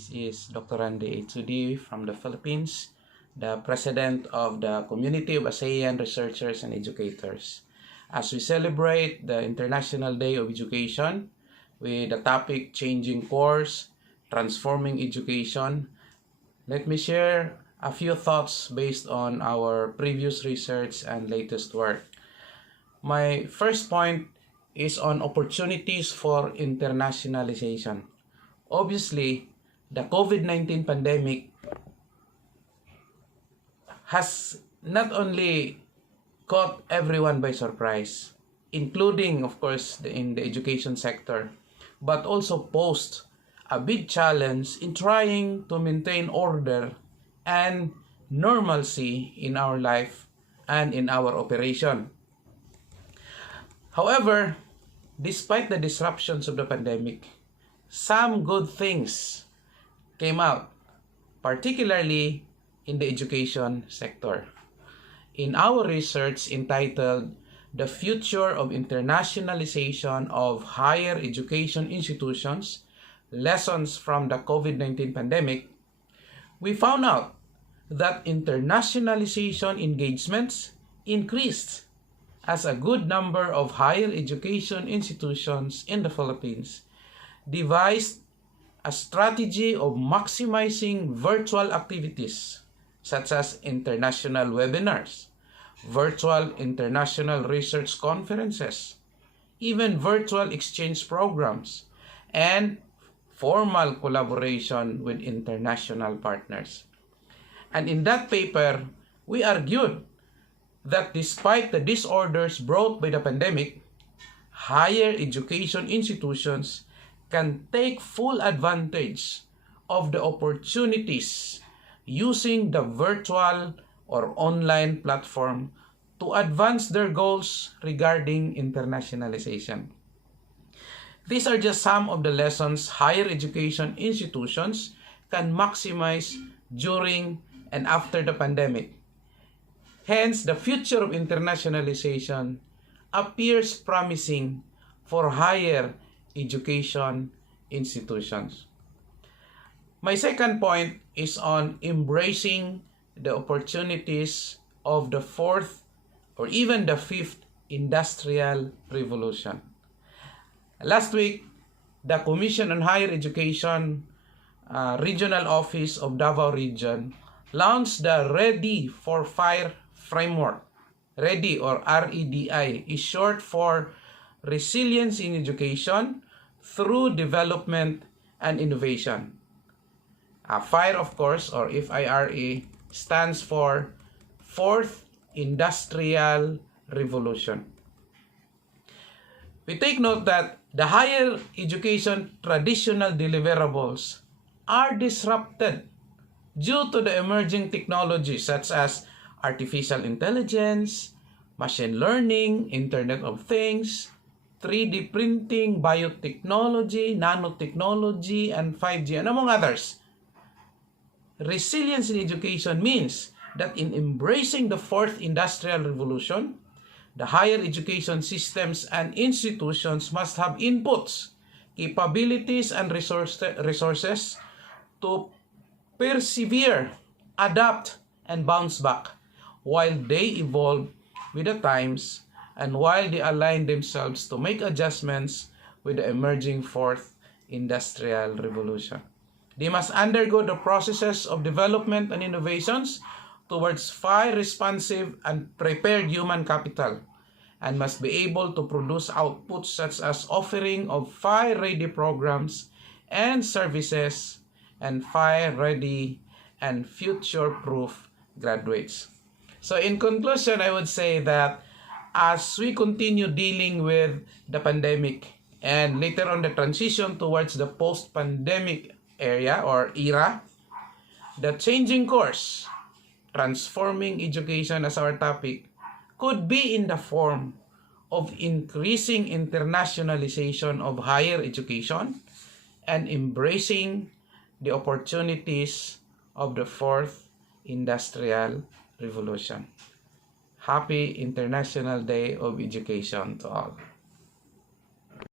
This is Dr. Tudy from the Philippines, the President of the Community of ASEAN Researchers and Educators. As we celebrate the International Day of Education with the topic Changing Course, Transforming Education, let me share a few thoughts based on our previous research and latest work. My first point is on opportunities for internationalization. Obviously, the COVID-19 pandemic has not only caught everyone by surprise, including, of course, in the education sector, but also posed a big challenge in trying to maintain order and normalcy in our life and in our operation. However, despite the disruptions of the pandemic, some good things came out, particularly in the education sector. In our research entitled The Future of Internationalization of Higher Education Institutions, Lessons from the COVID-19 Pandemic, we found out that internationalization engagements increased as a good number of higher education institutions in the Philippines devised a strategy of maximizing virtual activities such as international webinars, virtual international research conferences, even virtual exchange programs, and formal collaboration with international partners. And in that paper, we argued that despite the disorders brought by the pandemic, higher education institutions can take full advantage of the opportunities using the virtual or online platform to advance their goals regarding internationalization. These are just some of the lessons higher education institutions can maximize during and after the pandemic. Hence, the future of internationalization appears promising for higher education institutions. My second point is on embracing the opportunities of the fourth or even the fifth industrial revolution. Last week, the Commission on Higher Education Regional Office of Davao Region launched the Ready for Fire framework. READY or REDI is short for Resilience in Education through Development and Innovation. FIRE, of course, or FIRE, stands for Fourth Industrial Revolution. We take note that the higher education traditional deliverables are disrupted due to the emerging technologies such as artificial intelligence, machine learning, Internet of Things, 3D printing, biotechnology, nanotechnology, and 5G, and among others. Resilience in education means that in embracing the fourth industrial revolution, the higher education systems and institutions must have inputs, capabilities, and resources to persevere, adapt, and bounce back while they evolve with the times and while they align themselves to make adjustments with the emerging fourth industrial revolution. They must undergo the processes of development and innovations towards fire-responsive and prepared human capital and must be able to produce outputs such as offering of fire-ready programs and services and fire-ready and future-proof graduates. So in conclusion, I would say that as we continue dealing with the pandemic and later on the transition towards the post-pandemic area or era, the changing course, transforming education as our topic, could be in the form of increasing internationalization of higher education and embracing the opportunities of the fourth industrial revolution. Happy International Day of Education to all.